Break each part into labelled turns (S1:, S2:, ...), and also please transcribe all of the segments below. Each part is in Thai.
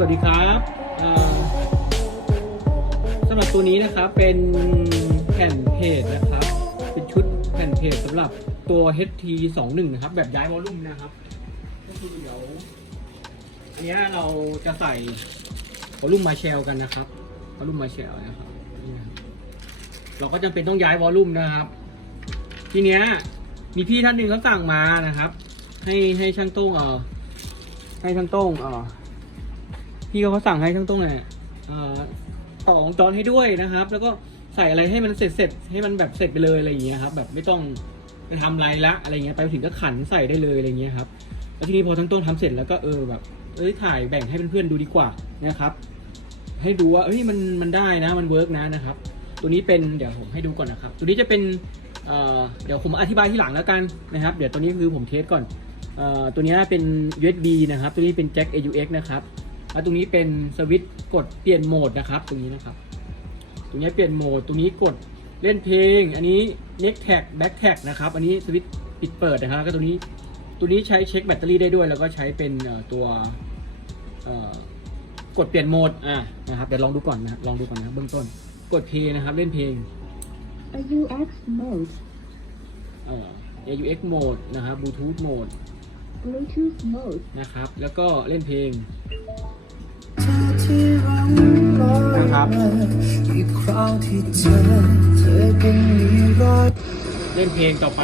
S1: สวัสดีครับสำหรับตัวนี้นะครับเป็นแผ่นเพจนะครับ เป็นชุดแผ่นเพจสำหรับตัว HT 2 1 นะครับ แบบย้ายวอลลุ่มนะครับก็คือเดี๋ยวอันนี้เราจะใส่วอลลุ่มมาแชลกันนะครับวอลลุ่มมาแชลนะครับนี่นะครับเราก็จำเป็นต้องย้ายวอลลุ่มนะครับ ทีเนี้ยมีพี่ท่านหนึ่งเขาสั่งมานะครับ ให้ให้ช่างโต้งเออให้ช่างโต้งเออ พี่เขาสั่งให้ช่างต้งเนี่ยเอ่อต่อวงจรให้ด้วยนะครับ แล้วก็ใส่อะไรให้มันเสร็จเสร็จให้มันแบบเสร็จไปเลยอะไรอย่างเงี้ยครับ แบบไม่ต้องไปทำอะไรละอะไรเงี้ยไปถึงก็ขันใส่ได้เลยอะไรเงี้ยครับแล้วทีนี้พอทั้งต้นทำเสร็จแล้วก็เออแบบเอ้ยถ่ายแบ่งให้เพื่อนๆดูดีกว่านะครับ ให้ดูว่าเอ้ยมันมันได้นะมันเวิร์กนะนะครับ ตัวนี้เป็นเดี๋ยวผมให้ดูก่อนนะครับ ตัวนี้จะเป็นเเดี๋ยวผมอธิบายที่หลังแล้วกันนะครับ เดี๋ยวตัวนี้คือผมเทสก่อนออตัวนี้เป็น USB นะครับ ตัวนี้เป็นแจ็ค AUX นะครับ แล้วตรงนี้เป็นสวิตช์กดเปลี่ยนโหมดนะครับ ตรงนี้นะครับ ตรงนี้เปลี่ยนโหมด ตรงนี้กดเล่นเพลง อันนี้ neck tag back tag นะครับ อันนี้สวิตช์ปิดเปิดนะครับแล้วก็ตัวนี้ ตัวนี้ใช้เช็คแบตเตอรี่ได้ด้วย แล้วก็ใช้เป็นเอ่อตัวเอ่อกดเปลี่ยนโหมด อะนะครับ เดี๋ยวลองดูก่อนนะครับ ลองดูก่อนนะครับเบื้องต้น กดเพลงนะครับ เล่นเพลง
S2: AUX mode,
S1: เอ่อ AUX mode นะครับ Bluetooth mode
S2: Bluetooth mode,
S1: นะครับ แล้วก็เล่นเพลง
S3: นะ ครับอีกคราวที่เจอเธอก็มีรอย
S1: เล่นเพลงต่อไป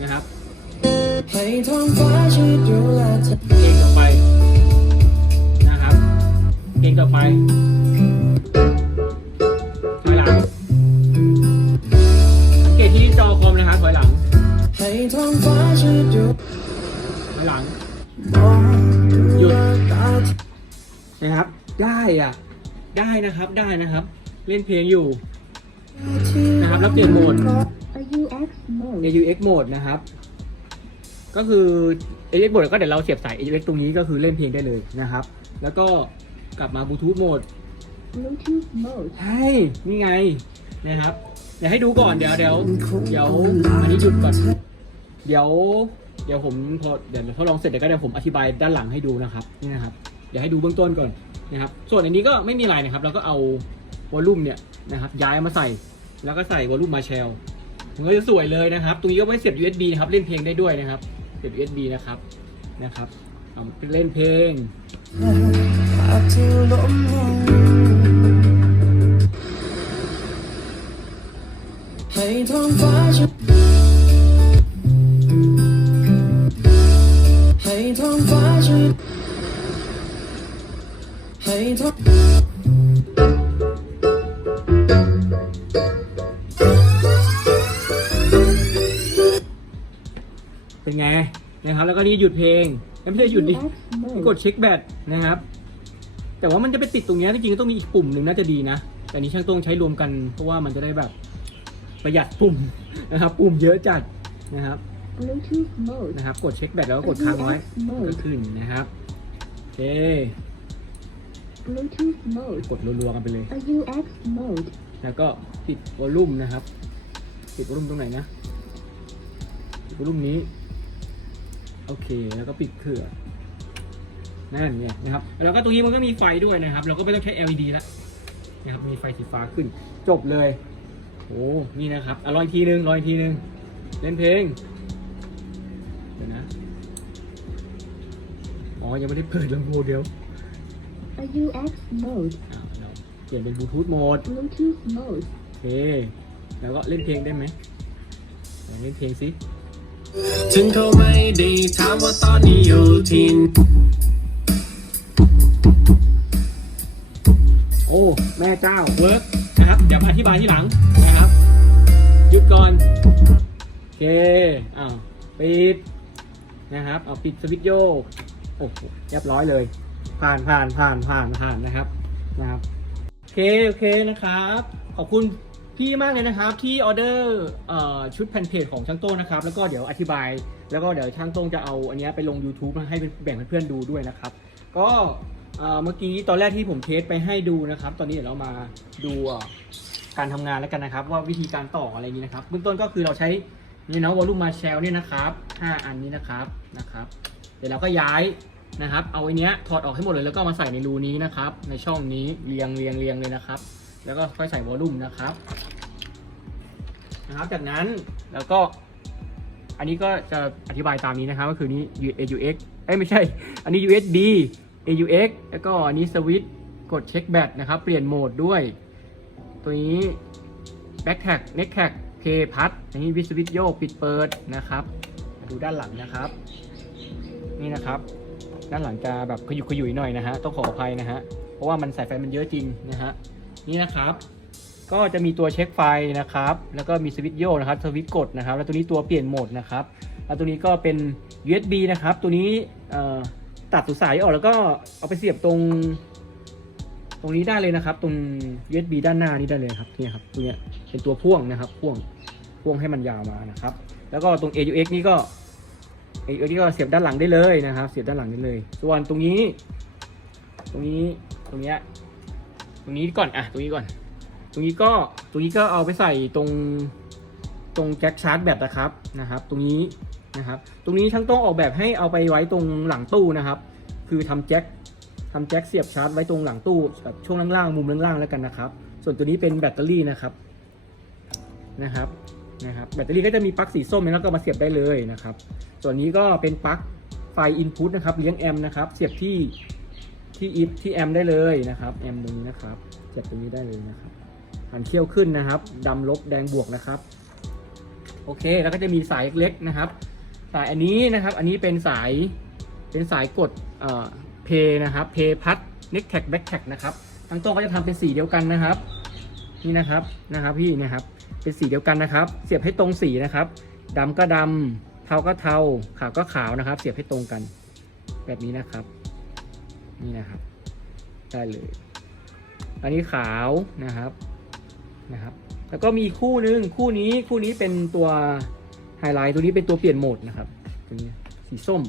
S1: นะครับ
S3: ให้ท้องฟ้าช่วยดูแลเธอ
S1: เพลงต่อไปนะครับเพลงต่อไปถอยหลังสังเกตที่จอคอมนะครับถอยหลัง
S3: ให้ท้องฟ้าช่วยดู
S1: ถอยหลัง
S3: มองดู
S1: หยุด
S3: ตาที่
S1: นะครับได้อะ ได้นะครับได้นะครับ เล่นเพลงอยู่ นะครับแล้วเปลี่ยนโหมด
S2: AUX mode,
S1: AUX mode นะครับ ก็คือ AUX mode ก็เดี๋ยวเราเสียบสาย AUX ตรงนี้ก็คือเล่นเพลงได้เลยนะครับ แล้วก็กลับมา Bluetooth mode
S2: Bluetooth mode,
S1: ใช่ นี่ไงนะครับ เดี๋ยวให้ดูก่อน เดี๋ยวเดี๋ยวเดี๋ยวอันนี้หยุดก่อน เดี๋ยว เดี๋ยวผมพอเดี๋ยวทดลองเสร็จเดี๋ยวก็เดี๋ยวผมอธิบายด้านหลังให้ดูนะครับ นี่นะครับ เดี๋ยวให้ดูเบื้องต้นก่อน นะครับ ส่วนอันนี้ก็ไม่มีอะไรนะครับเราก็เอาวอลลุ่มเนี่ยนะครับย้ายมาใส่แล้วก็ใส่วอลลุ่มมาแชลมันก็จะสวยเลยนะครับ ตรงนี้ก็ไม่เสียบ USB นะครับเล่นเพลงได้ด้วยนะครับ เสียบ USB นะครับนะครับเอาเล่นเพลง
S3: ภาพที่ล้มลงให้ท้องฟ้า
S1: เป็นไงนะครับ แล้วก็นี่หยุดเพลงแล้วไม่ใช่หยุดดิ
S2: AUX
S1: นี่ก
S2: mode,
S1: ดเช็คแบตนะครับ แต่ว่ามันจะไปติดตรงเนี้ยจริงๆก็ต้องมีอีกปุ่มหนึ่งน่าจะดีนะ แต่อันนี้ช่างต้องใช้รวมกันเพราะว่ามันจะได้แบบประหยัดปุ่มนะครับ ปุ่มเยอะจัดนะครับ
S2: Bluetooth mode,
S1: นะครับ กดเช็คแบตแล้วก็กดค้างไว้
S2: AUX
S1: ก็
S2: mode,
S1: ขึ้นนะครับโอเค
S2: Bluetooth mode,
S1: กดรัวๆกันไปเลย
S2: AUX mode,
S1: แล้วก็ปิดวอลลุ่มนะครับ ปิดวอลลุ่มตรงไหนนะ ปิดวอลลุ่มนี้ โอเค แล้วก็ปิดเครื่องนั่นไงนะครับแล้วก็ตรงนี้มันก็มีไฟด้วยนะครับ เราก็ไม่ต้องใช้ LED แล้วนะครับมีไฟสีฟ้าขึ้น จบเลยโอ้นี่นะครับอะรออีกทีนึงรออีกทีนึงเล่นเพลงเดี๋ยวนะอ๋อยังไม่ได้เปิดลำโพงเดียว
S2: AUX mode,
S1: อ่าเราเปลี่ยนเป็นบลูทูธโหมด
S2: Bluetooth mode,
S1: โอเคแล้วก็เล่นเพลงได้ไหมลองเล่นเพลงสิ
S3: ถึงเขาไม่ได้ถามว่าตอนนี้อยู่ที่ไหน
S1: โอ้ แม่เจ้าเวิร์กนะครับ เดี๋ยวมาอธิบายที่หลังนะครับ หยุดก่อน โอเคอ้าวปิดนะครับ เอาปิดสวิตช์โยกโอ้โหเรียบร้อยเลย ผ่านผ่านผ่านผ่านผ่านนะครับนะครับ โอเค โอเคนะครับ ขอบคุณ พี่มากเลยนะครับที่ออเดอร์เอ่อชุดแผ่นเพจของช่างโต้งนะครับ แล้วก็เดี๋ยวอธิบาย แล้วก็เดี๋ยวช่างโต้งจะเอาอันเนี้ยไปลง YouTube มาให้แบ่งเพื่อนๆดูด้วยนะครับ ก็เอ่อเมื่อกี้ตอนแรกที่ผมเทสไปให้ดูนะครับ ตอนนี้เดี๋ยวเรามาดูเอ่อการทำงานแล้วกันนะครับ ว่าวิธีการต่ออะไรอย่างนี้นะครับเบื้องต้นก็คือเราใช้นี่เนาะวอลลุ่มมาแชลเนี่ยนะครับ5อันนี้นะครับนะครับ เดี๋ยวเราก็ย้ายนะครับ เอาไอ้เนี้ยถอดออกให้หมดเลยแล้วก็มาใส่ในรูนี้นะครับ ในช่องนี้เรียงเรียงเรียงเลยนะครับ แล้วก็ค่อยใส่วอลลุ่มนะครับนะครับ จากนั้นแล้วก็ อันนี้ก็จะอธิบายตามนี้นะครับ ก็คือนี้ AUX เอ้ยไม่ใช่ อันนี้ USB AUX แล้วก็อันนี้สวิตช์กดเช็คแบตนะครับ เปลี่ยนโหมดด้วย ตัวนี้ Back Tag Neck Tag P พัดอันนี้วิสวิตโยกปิดเปิดนะครับดูด้านหลังนะครับ นี่นะครับ ด้านหลังจะแบบขยุกขยุยหน่อยนะฮะต้องขออภัยนะฮะเพราะว่ามันสายไฟมันเยอะจริงนะฮะ นี่นะครับ ก็จะมีตัวเช็คไฟนะครับ แล้วก็มีสวิตช์โยกนะครับสวิตช์กดนะครับ แล้วตัวนี้ตัวเปลี่ยนโหมดนะครับแล้วตัวนี้ก็เป็น USB นะครับ ตัวนี้ตัดสุดสายออกแล้วก็เอาไปเสียบตรง ตรงนี้ได้เลยนะครับ ตรง USB ด้านหน้านี้ได้เลยครับนี่ครับตัวเนี้ยเป็นตัวพ่วงนะครับ พ่วงพ่วงให้มันยาวมานะครับ แล้วก็ตรง AUX นี่ก็ AUX นี่ก็เสียบด้านหลังได้เลยนะครับ เสียบด้านหลังได้เลย ส่วนตรงนี้ ตรงนี้ตรงเนี้ย ตรงนี้ก่อนอะตรงนี้ก่อน ตรงนี้ก็ตรงนี้ก็เอาไปใส่ตรงตรงแจ็คชาร์จแบตนะครับนะครับ ตรงนี้นะครับ ตรงนี้ช่างต้องออกแบบให้เอาไปไว้ตรงหลังตู้นะครับ คือทำแจ็คทำแจ็คเสียบชาร์จไว้ตรงหลังตู้แบบช่วงล่างๆมุมล่างๆแล้วกันนะครับ ส่วนตัวนี้เป็นแบตเตอรี่นะครับนะครับนะครับแบตเตอรี่ก็จะมีปลั๊กสีส้มแล้วก็มาเสียบได้เลยนะครับ ส่วนนี้ก็เป็นปลั๊กไฟอินพุตนะครับเลี้ยงแอมป์นะครับ เสียบที่ ที่อีที่แอมได้เลยนะครับแอมตรงนี้นะครับเสียบตรงนี้ได้เลยนะครับหันเขี้ยวขึ้นนะครับดำลบแดงบวกนะครับ โอเคแล้วก็จะมีสายเล็กๆนะครับ สายอันนี้นะครับ อันนี้เป็นสายเป็นสายกดเอ่อเพนะครับเพพัดเน็กแท็กแบ็กแท็กนะครับทั้งตัวก็จะทำเป็นสีเดียวกันนะครับ นี่นะครับนะครับพี่นะครับเป็นสีเดียวกันนะครับ เสียบให้ตรงสีนะครับดำก็ดำเทาก็เทาขาวก็ขาวนะครับ เสียบให้ตรงกัน แบบนี้นะครับ นี่นะครับ ได้เลย อันนี้ขาวนะครับนะครับ แล้วก็มีอีกคู่หนึ่งคู่นี้คู่นี้เป็นตัวไฮไลท์ตัวนี้เป็นตัวเปลี่ยนโหมดนะครับตัวนี้สีส้ม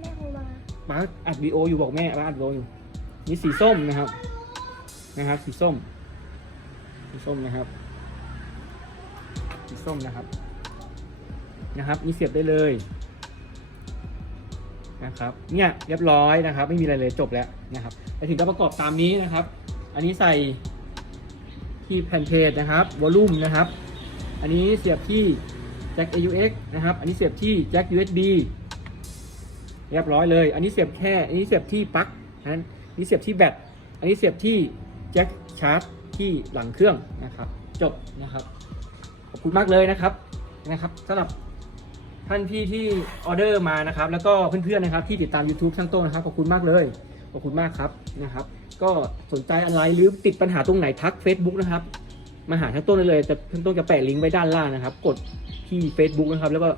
S2: แม่เอามา
S1: ป้าอัดวีดีโออยู่บอกแม่ป้าอัดวีดีโออยู่นี่สีส้มนะครับนะครับ สีส้ม สีส้มนะครับ สีส้มนะครับนะครับนี่เสียบได้เลย นะครับเนี่ยเรียบร้อยนะครับ ไม่มีอะไรเลยจบแล้วนะครับไปถึงก็ประกอบตามนี้นะครับ อันนี้ใส่ที่แผ่นเพจนะครับวอลลุ่มนะครับ อันนี้เสียบที่แจ็ค AUX นะครับ อันนี้เสียบที่แจ็ค USB เรียบร้อยเลย อันนี้เสียบแค่ อันนี้เสียบที่ปลั๊กนั้นอันนี้เสียบที่แบต อันนี้เสียบที่แจ็คชาร์จที่หลังเครื่องนะครับ จบนะครับ ขอบคุณมากเลยนะครับนะครับสำหรับ ท่านพี่ที่ออเดอร์มานะครับ แล้วก็เพื่อนๆนะครับที่ติดตาม YouTube ช่างโต้งนะครับขอบคุณมากเลยขอบคุณมากครับนะครับ ก็สนใจอะไรหรือติดปัญหาตรงไหนทัก Facebook นะครับ มาหาช่างต้นได้เลยแต่ช่างต้นจะแปะลิงก์ไว้ด้านล่างนะครับ กดที่ Facebook นะครับ แล้วก็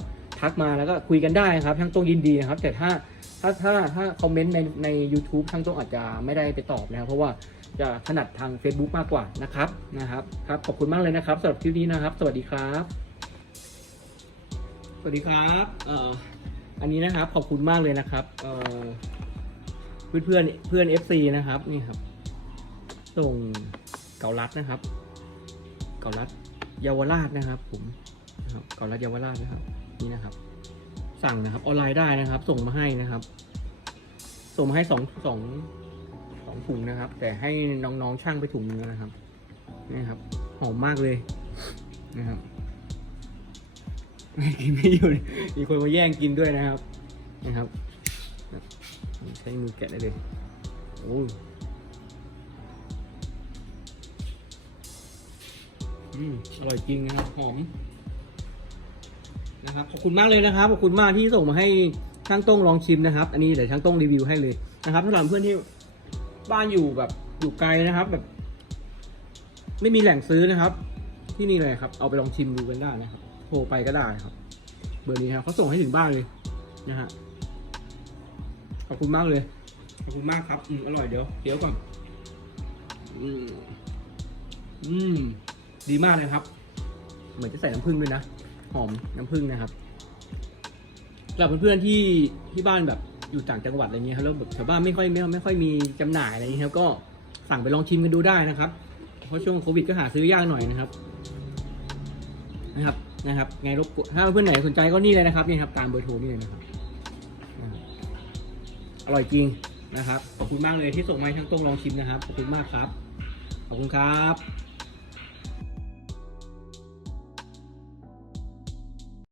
S1: ทักมาแล้วก็คุยกันได้ครับช่างต้นยินดีนะครับ แต่ถ้าถ้าถ้าถ้าคอมเมนต์ในใน u t u b e ช่างต้นอาจจะไม่ได้ไปตอบนะครับ เพราะว่าจะถนัดทาง Facebook มากกว่านะครับนะครับครับขอบคุณมากเลยนะครับสำหรับคลิปนี้นะครับ สวัสดีครับ วัสดีครับเอ่ออันนี้นะครับขอบคุณมากเลยนะครับเอ่อเพื่อนเพื่อนเพื่อน FC นะครับนี่ครับ ส่งเกาลัดนะครับ เกาลัดเยาวราชนะครับ ผมนะครับเกาลัดเยาวราชนะครับ นี่นะครับ สั่งนะครับออนไลน์ได้นะครับ ส่งมาให้นะครับ ส่งมาให้สองสองสองถุงนะครับ แต่ให้น้องๆช่างไปถุงนึงนะครับนี่ครับหอมมากเลยนะครับ ไม่กินไม่อยู่มีคนมาแย่งกินด้วยนะครับ นะครับใช้มือแกะได้เลยโอ้ยอร่อยจริงนะครับหอมนะครับขอบคุณมากเลยนะครับขอบคุณมากที่ส่งมาให้ช่างต้งลองชิมนะครับ อันนี้เดี๋ยวช่างต้งรีวิวให้เลยนะครับสำหรับเพื่อนที่บ้านอยู่แบบอยู่ไกลนะครับ แบบ ไม่มีแหล่งซื้อนะครับ ที่นี่เลยครับ เอาไปลองชิมดูกันได้นะครับ โทรไปก็ได้ครับ เบอร์นี้ครับเขาส่งให้ถึงบ้านเลยนะฮะขอบคุณมากเลยขอบคุณมากครับ อืมอร่อยเดี๋ยวเดี๋ยวก่อนอืมอืม ดีมากเลยครับ เหมือนจะใส่น้ำผึ้งด้วยนะ หอมน้ำผึ้งนะครับสำหรับเพื่อนๆที่ที่บ้านแบบอยู่ต่างจังหวัดอะไรเงี้ยครับแล้วแบบแถวบ้านไม่ค่อยไม่ไม่ค่อยมีจำหน่ายอะไรเงี้ยครับก็สั่งไปลองชิมกันดูได้นะครับ เพราะช่วงโควิดก็หาซื้อยากหน่อยนะครับ นะครับ นะครับไงรบกวนถ้าเพื่อนไหนสนใจก็นี่เลยนะครับนี่ครับตามเบอร์โทรนี่เลยนะครับอร่อยจริงนะครับ ขอบคุณมากเลยที่ส่งมาทั้งต้งลองชิมนะครับ ขอบคุณมากครับ ขอบคุณครับ